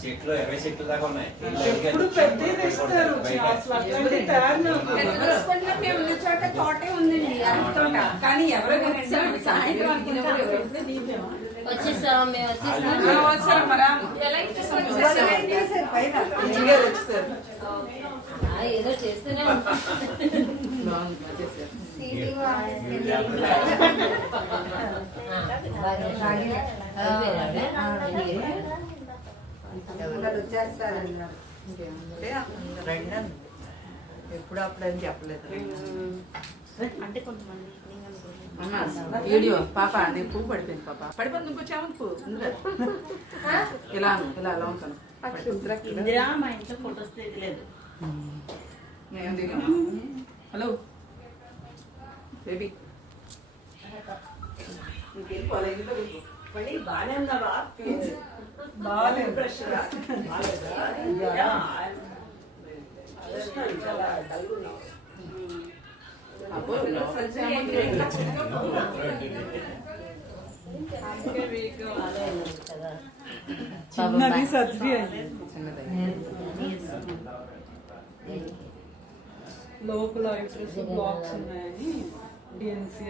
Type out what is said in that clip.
చెట్లు 20 చెట్లు దాకా ఉన్నాయి. ఎప్పుడు పెద్దది ఇస్తారు అసలు అట్లాంటి తయారు మేము ఉన్న చోట తోటే ఉందండి తోట, కానీ ఎవరు సాయంత్రం వచ్చేసాం మేము వచ్చారు మరా ఏదో చేస్తూనే ఎప్పుడు అప్పుడని చెప్పలేదు. అంటే కొంతమంది వీడియో పాప నేను పువ్వు పడిపోయింది. పాప పడిపోతుంది. ఇంకో చామంతి పువ్వు ఇలా ఇలా ఎలా ఉంటాను. ఇందిరా మా ఇంట్లో ఫొటోస్ తీయలేదు. నేను దిగా. హలో బేబీ బాగానే ఉన్నావా? బాగా చిన్నది సర్జరీ అండి. లోపల బ్లాక్స్ ఉన్నాయని డిఎన్సీ